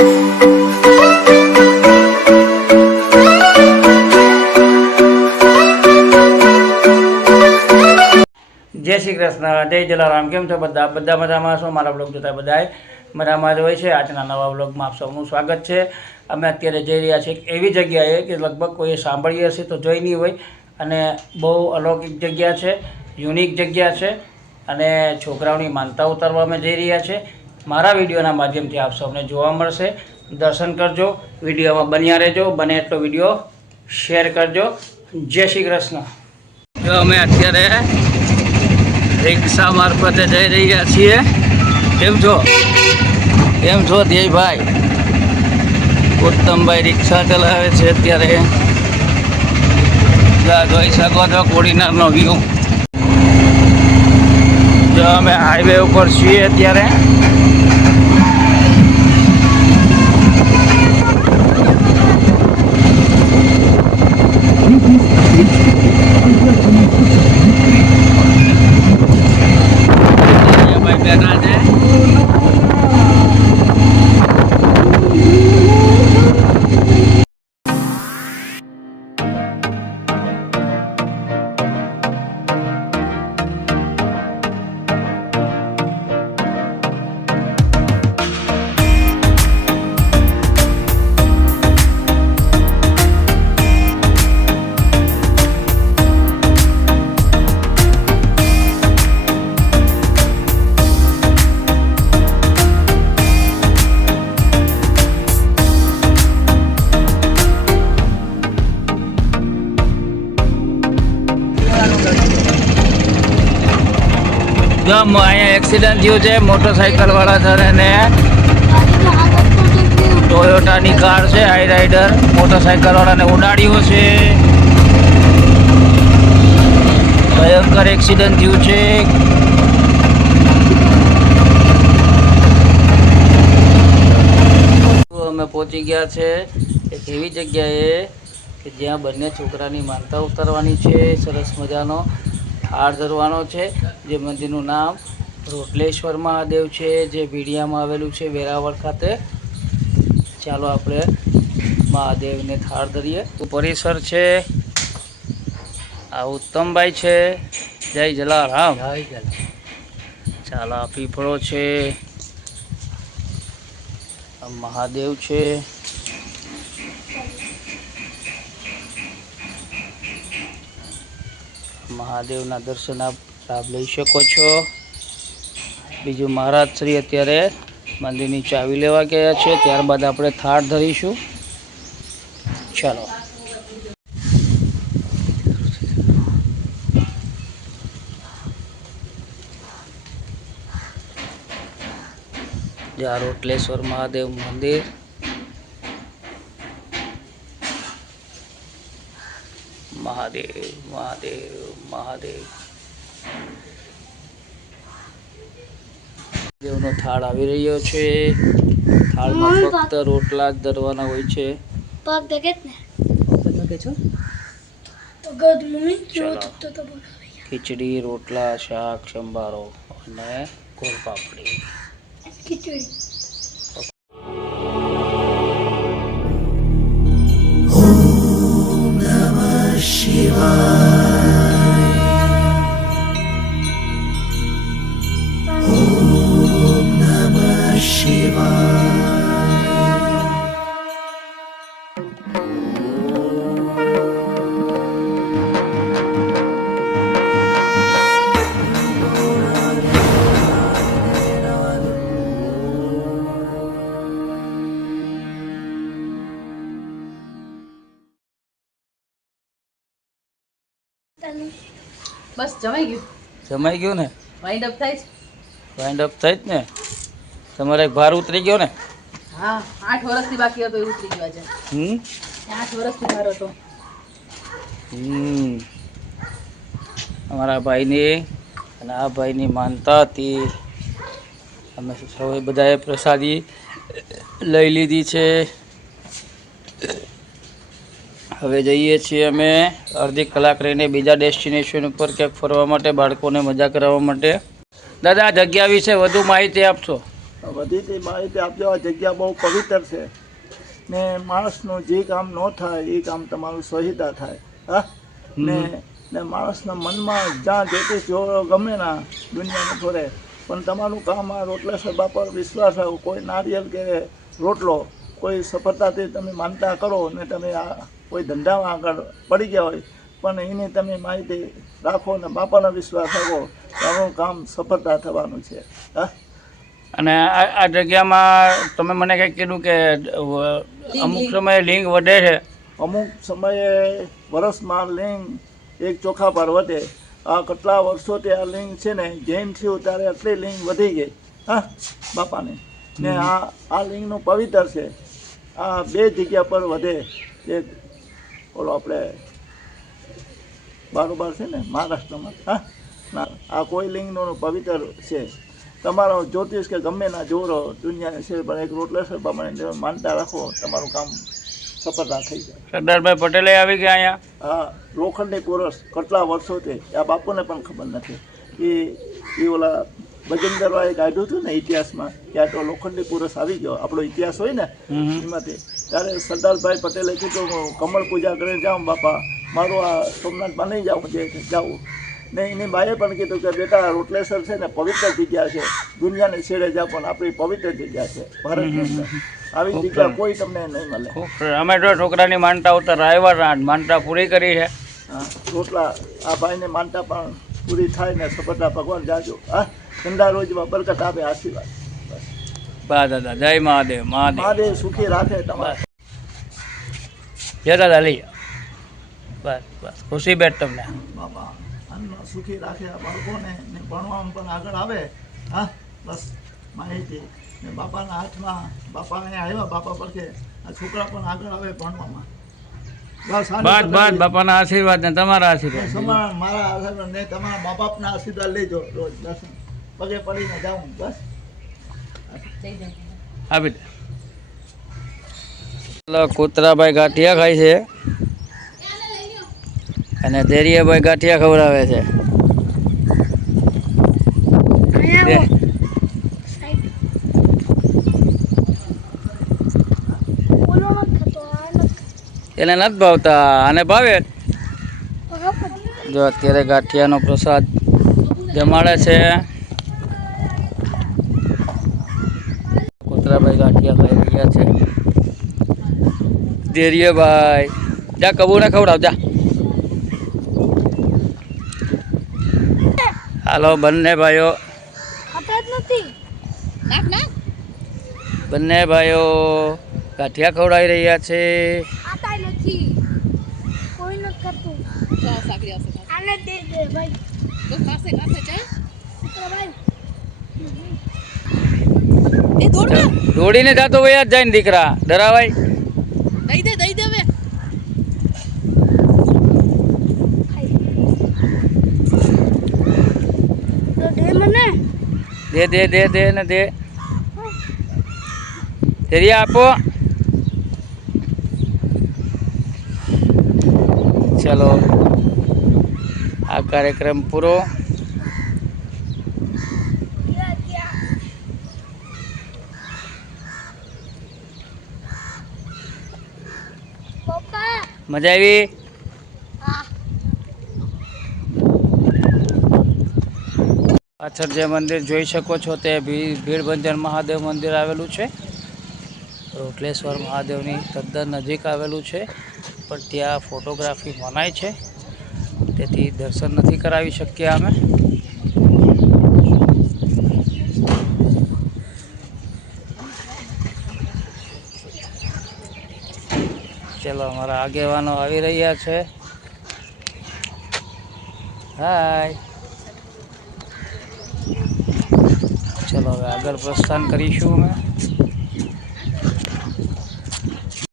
જય શ્રી કૃષ્ણ, જય જલારામ. કેમ છો બધા? બધા મજામાં છો? મારા બ્લોગ જોતા બધાએ મજામાં જ હોય છે. આજના નવા બ્લોગમાં આપ સૌનું સ્વાગત છે. અમે અત્યારે જઈ રહ્યા છીએ એવી જગ્યાએ કે લગભગ કોઈએ સાંભળી હશે તો જોઈ નહીં હોય, અને બહુ અલૌકિક જગ્યા છે, યુનિક જગ્યા છે, અને છોકરાઓની માનતા ઉતારવા અમે જઈ રહ્યા છે. મારા વિડીયોના માધ્યમથી આપ સૌને જોવા મળશે. દર્શન કરજો, વિડીયોમાં બન્યા રહેજો, બને એટલો વિડીયો શેર કરજો. જય શ્રી કૃષ્ણ. જો અમે અત્યારે રિક્ષા મારફતે જઈ રહ્યા છીએ. કેમ છો ધ્યેયભાઈ? ઉત્તમભાઈ રિક્ષા ચલાવે છે અત્યારે. જોઈ શકો છો કોડીનારનો વ્યૂ. જો અમે હાઈવે ઉપર છીએ અત્યારે. જો અહીંયા એક્સિડન્ટ થયું છે મોટરસાઇકલ વાળા છે ને ટોયોટાની કાર છે હાઈ રાઇડર, મોટરસાઇકલ વાળાને ઉડાડ્યો છે. ભયંકર એક્સિડન્ટ થયું છે. અમે પહોંચી ગયા છે એક એવી જગ્યાએ કે જ્યાં બંને છોકરાની માનતા ઉતારવાની છે. સરસ મજાનો હાર ધરવાનો છે. જે મંદિરનું નામ રોટલેશ્વર મહાદેવ છે, જે ભીડિયામાં આવેલું છે વેરાવળ ખાતે. ચાલો આપણે મહાદેવને થાળ ધરીએ. પરિસર છે. આ ઉત્તમભાઈ છે. જય જલારામ. ચાલો આ પીપળો છે, આ મહાદેવ છે. મહાદેવના દર્શન આપ લાભ લઈ શકો છો. બીજું મહારાજ શ્રી અત્યારે મંદિરની ચાવી લેવા ગયા છે, ત્યારબાદ આપણે થાળ ધરીશું. ચાલો. જ્યાં રોટલેશ્વર મહાદેવ મંદિર. મહાદેવ મહાદેવ મહાદેવ. દેવનો થાળ આવી રહ્યો છે. થાળમાં ફક્ત રોટલા જ ધરવાના હોય છે. ખીચડી, રોટલા, શાક, સંભારો અને ગોળ પાપડી. ખીચડી. બસ જમાઈ ગયું ને? વાઇન્ડ અપ થાય છે. વાઇન્ડ અપ થાય જ ને. તમારે ભાર ઉતરી ગયો ને? હા, 8 વર્ષથી બાકી હતો એ ઉતરી ગયો છે. 8 વર્ષથી ભાર હતો. અમારા ભાઈની અને આ ભાઈની માનતા હતી. અમે સૌએ બધાએ પ્રસાદી લઈ લીધી છે. હવે જઈએ છીએ અમે અડધી કલાક રહીને બીજા ડેસ્ટિનેશન ઉપર ક્યાંક ફરવા માટે, બાળકોને મજા કરાવવા માટે. દાદા આ જગ્યા વિશે વધુ માહિતી આપશો? વધીથી માહિતી આપજો. આ જગ્યા બહુ પવિત્ર છે ને માણસનું જે કામ ન થાય એ કામ તમારું સહિતા થાય. હા ને માણસના મનમાં જ્યાં જેથી જો ગમે ના દુનિયાને ફરે પણ તમારું કામ આ રોટલેશ્વર બાપા પર વિશ્વાસ આવો. કોઈ નારિયેલ કે રોટલો કોઈ સફળતાથી તમે માનતા કરો ને તમે આ કોઈ ધંધામાં આગળ પડી ગયા હોય પણ એની તમે માહિતી રાખો ને બાપાનો વિશ્વાસ રાખો તમારું કામ સફળતા થવાનું છે. હા અને આ જગ્યામાં તમે મને કંઈક કીધું કે અમુક સમયે લિંગ વધે છે. અમુક સમયે વર્ષમાં લિંગ એક ચોખા પર વધે. આ કેટલા વર્ષોથી આ લિંગ છે ને જૈન થયું ત્યારે આટલી લિંગ વધી ગઈ. હા બાપાને ને આ લિંગનું પવિત્ર છે. આ બે જગ્યા પર વધે. એક ઓલો આપણે બારોબાર છે ને મહારાષ્ટ્રમાં. હા ના આ કોઈ લિંગનું પવિત્ર છે. તમારો જ્યોતિષ કે ગમે ના જોરો દુનિયાને છે પણ એક રોટલેશ્વર બાપાને માનતા રાખો તમારું કામ સફળતા થઈ જાય. સરદારભાઈ પટેલે આવી ગયા અહીંયા. હા લોખંડની પુરુષ કેટલા વર્ષોથી આ બાપુને પણ ખબર નથી. એ ઓલા ભજનગરવાએ કાઢ્યું હતું ને ઇતિહાસમાં કે આ તો લોખંડી પુરુષ આવી ગયો આપણો ઇતિહાસ હોય ને એમાંથી. ત્યારે સરદારભાઈ પટેલે કીધું હું કમળ પૂજા કરીને જાઉં બાપા મારું આ સોમનાથમાં નહીં જાઉં જે જાઉં ને એની બાએ પણ કીધું કે બેટા રોટલેશ્વર છે ને પવિત્ર જગ્યા છે દુનિયાને છેડે જા પણ આપણી પવિત્ર જગ્યા છે ભારતની અંદર. આવી જગ્યા કોઈ તમને નહીં મળે. અમે તો છોકરાની માનતા ઉતર આવ્યા માનતા પૂરી કરી છે. હા રોટલા આ ભાઈને માનતા પણ પૂરી થાય ને સફળતા ભગવાન જાજો. હા ધંધા રોજમાં બરકત આપે આશીર્વાદ. બા દાદા જય મહાદેવ. મહાદેવ મહાદેવ સુખી રાખે તમારે. જય દાદા લઈ બસ બસ ખુશી બેઠ તમને. બાપા અન્ન સુખી રાખે આ બાળકોને ને ભણવામાં પણ આગળ આવે. હા બસ માહિતી ને બાપાના હાથમાં બાપા અહીંયા આવ્યા બાપા પરથી આ છોકરા પણ આગળ આવે ભણવામાં. બસ બસ બાપાના આશીર્વાદ ને તમારા આશીર્વાદ. સમાન મારા આશીર્વાદ ને તમારા મા બાપના આશીર્વાદ લેજો રોજ દર્શન પગે પડીને જાઉં બસ. આપી દે. કૂતરાભાઈ ગાંઠિયા ખાય છે અને દેરિયાભાઈ ગાંઠિયા ખવડાવે છે. એને નથી ભાવતા આને ભાવે. જો અત્યારે ગાંઠિયાનો પ્રસાદ જમાડે છે. કૂતરાભાઈ ગાંઠિયા ખાઈ રહ્યા છે. દેરિયાભાઈ જા કબૂને ખવડાવ જા. હાલો બંને ભાઈઓ ગાંઠિયા ખવડાવી રહ્યા છે. દોડીને જાતો ભાઈ જ જાય ને દીકરા ડરાવાય. દઈ દે હવે. દે ને દે. દેરિયા આપો. ચલો આ કાર્યક્રમ પૂરો. મજા આવી. પાછળ જે મંદિર જોઈ શકો છો તે ભીડભંજન મહાદેવ મંદિર આવેલું છે. રોટલેશ્વર મહાદેવની તદ્દન નજીક આવેલું છે પણ ત્યાં ફોટોગ્રાફી મનાય છે તેથી દર્શન નથી કરાવી શક્યા અમે. ચલો અમારા આગેવાનો આવી રહ્યા છે. હાય. ચલો હવે આગળ પ્રસ્થાન કરીશું અમે.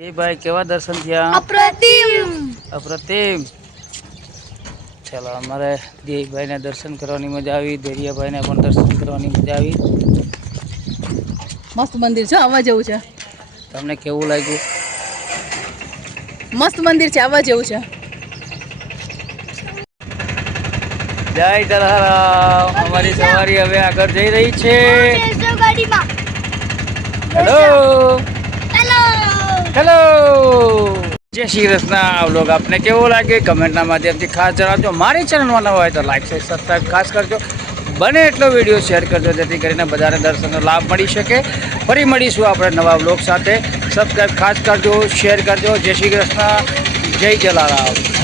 એ ભાઈ કેવા દર્શન થયા? અપ્રતિમ. ચલો અમારે દેવીભાઈને દર્શન કરવાની મજા આવી. દેરિયાભાઈને પણ દર્શન કરવાની મજા આવી. મસ્ત મંદિર છે આવવા જેવું છે. તમને કેવું લાગ્યું? મસ્ત મંદિર છે આવવા જેવું છે. જય જલારામ. અમારી સવારી હવે આગળ જઈ રહી છે. હેલો હેલો જય શ્રી કૃષ્ણ. આ વ્લોગ આપને કેવો લાગે કમેન્ટના માધ્યમથી ખાસ જણાવજો. મારી ચેનલમાં નવા હોય તો લાઈક સબસ્ક્રાઈબ ખાસ કરજો. બને એટલો વિડીયો શેર કરજો જેથી કરીને બધાને દર્શનનો લાભ મળી શકે. ફરી મળીશું આપણે નવા વ્લોગ સાથે. સબસ્ક્રાઈબ ખાસ કરજો, શેર કરજો. જય શ્રી કૃષ્ણ, જય જલારામ.